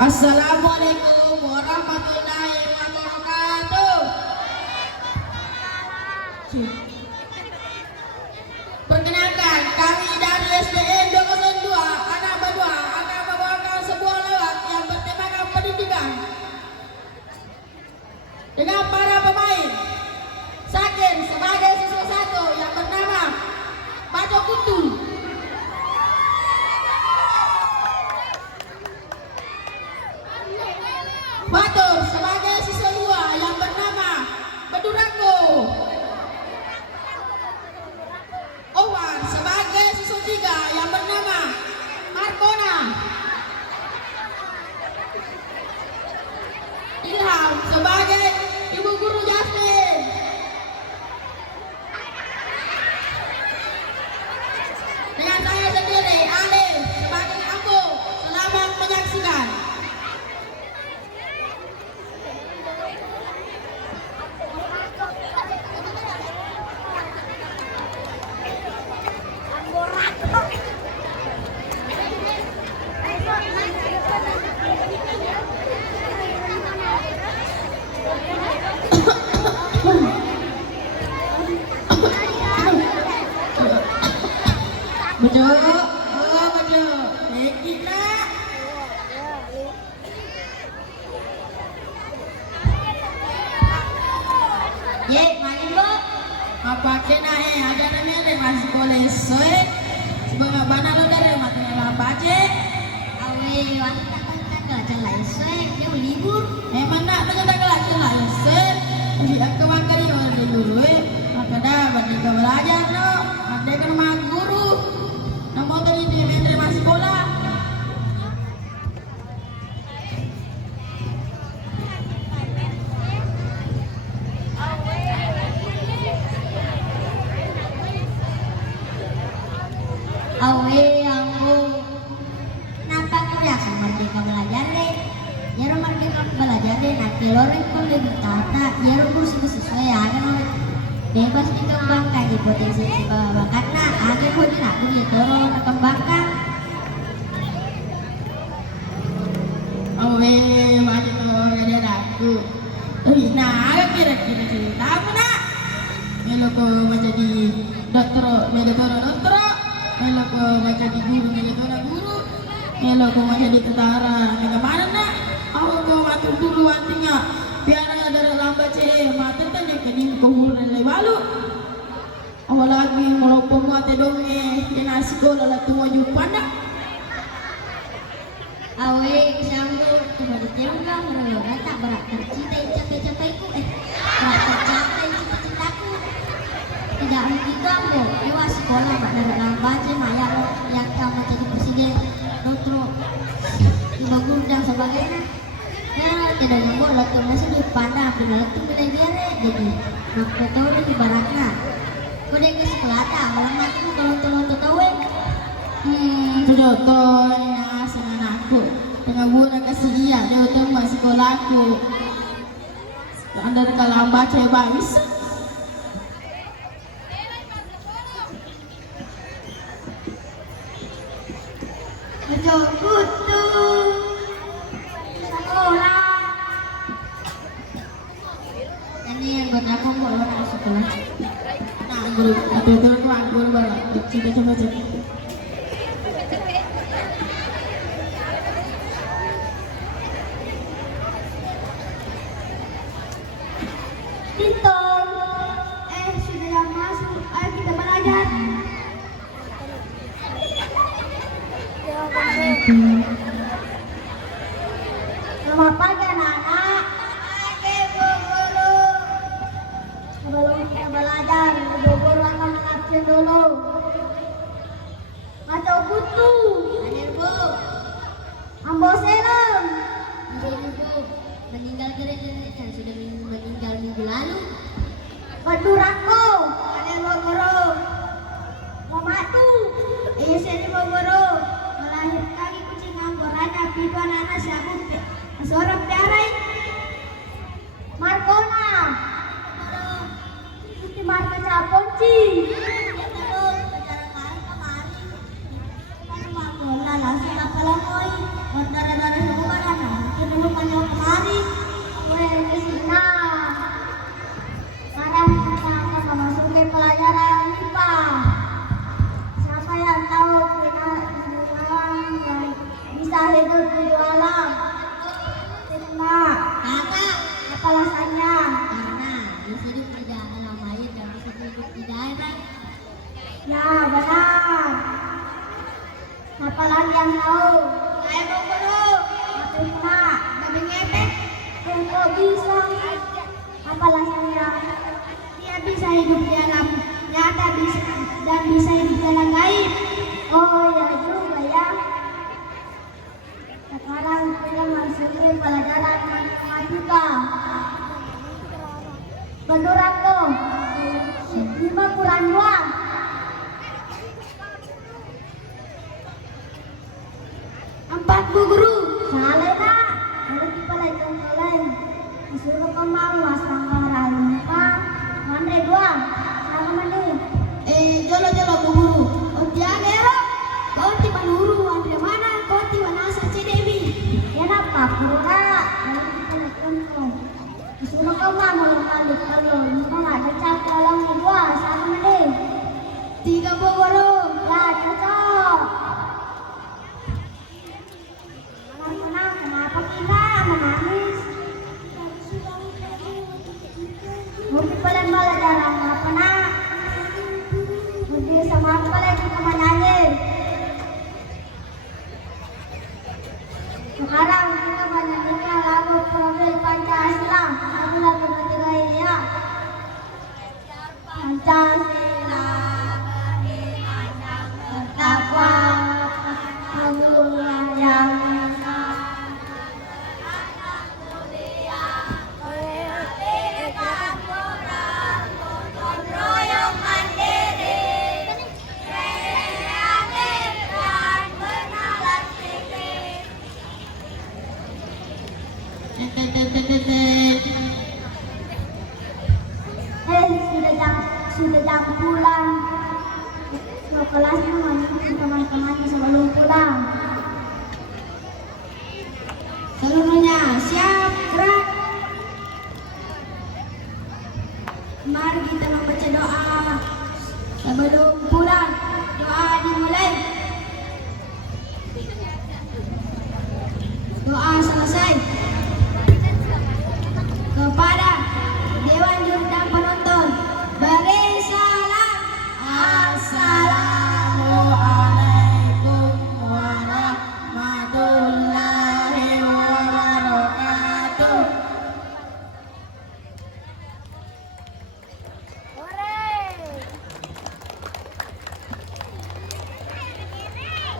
Assalamualaikum warahmatullahi wabarakatuh. Perkenalkan, kami dari SDN 202 Anak Badua akan membawakan sebuah lewat yang bertemakan pendidikan dengan para pemain. Sakin sebagai siswa 1 yang bernama Baco Kutu, Batur sebagai siswa 2 yang bernama Bedurako, Owan sebagai siswa 3 yang bernama Markona, Ilham sebagai ibu guru Jasmine, dengan saya sendiri Alif sebagai Ambo. Selamat menyaksikan. Bejo, bejo, kita. Ye, main bu. Apa kena ada namanya deh masih boleh soe. Sebagai mana lo dari materi apa aja? Awe, wanita kan jalan soe, dia libur. Mana ternyata jalan soe. Tidak kewakili orang dulu. Maka dah banding belajar no. Ada kan mak guru. Namun tadi di menerima sekolah. Awe aku nampak ya sama mereka belajar deh. Ya mereka belajar deh. Nanti loreng pun lebih tata. Ya kursi sesuai ya kan orang. Bebas dikembangkan hipotesis bakatnya akhir hujung aku itu dikembangkan. Awe macam tu ada aku. Nah kira-kira cerita apa nak? Meloko menjadi dokter, meloko menjadi guru, meloko menjadi tentara. Bagaimana nak? Aku matur dulu antinya. Biar ada lambat ceh mata tanya kening kuhuran lewalu. Awal lagi ngelopong mata dongeng kena sekolah lah tua jupana. Awe sanggup cuma ditembak mereka tak berat tercita capai-capaiku berat tercapai cita-citaku. Tidak mungkin kamu lewat sekolah mak dari lambat ceh mayang yang kamu jadi presiden dokter ibu guru dan sebagainya. Ya tidak nyambung dokter masih dipandang bila itu bila gere jadi nak tahu di barakna. Kode ke sekolah tak orang mati tolong tahu. Sudah tahu ya senang aku dengan guna kasih dia dia utang masih sekolahku. Anda kalau baca bagus. Betul betul. Ini yang buat aku mau orang sekolah. Nah, guru, ada guru baru. Coba. Tinton, sudah yang masuk. Ayo kita belajar. Selamat pagi anak-anak. Sebelum kita belajar, ibu guru akan mengabsen dulu. Baca buku. Hadir bu. Ambo selam. Ibu meninggal gereja sudah meninggal minggu lalu. Bedurako. Hadir bu guru. Mamatu. Iya sini bu guru. Melahirkan lagi kucing anggorannya. Pitu anak-anak siapun. Seorang piara. Markona. Marka Caponci. Langsung apa lagi? Darah-darah sebuah yang tahu. Saya mau guru. Maksudnya, tapi ngepet. Kok bisa? Apa alasannya? Dia bisa hidup di alam nyata dan bisa hidup di alam gaib. Oh ya juga ya. Sekarang kita masuki pelajaran matematika. Menurutku 5 kurang 2. Empat Bu Guru. Salah nak. Kalau kita lagi lain. Disuruh kemau wasangka ralumpa. Mandre 2. Sama mandi. Jolo Bu Guru. Otian era. Kau ti panuru andre mana? Kau ti wanasa Cidewi. Ya napa guru nak? Kalau kita lagi kemau. Disuruh kemau malu kalau nggak ada cat kalau 2 sama mandi. 3 Bu Guru. Ya cocok. Kenapa kita menangis? Mungkin pala jarang apa nak? Mungkin sama apa lagi kita nyanyi? Sekarang kita menyanyikan lagu Profil Pancasila. Lagu ketiga ini ya. Pancasila bertakwa mengulang yang sudah jam pulang. Mau kelasnya menyebut teman-temannya sebelum pulang. Seluruhnya siap, gerak. Mari kita membaca doa sebelum pulang.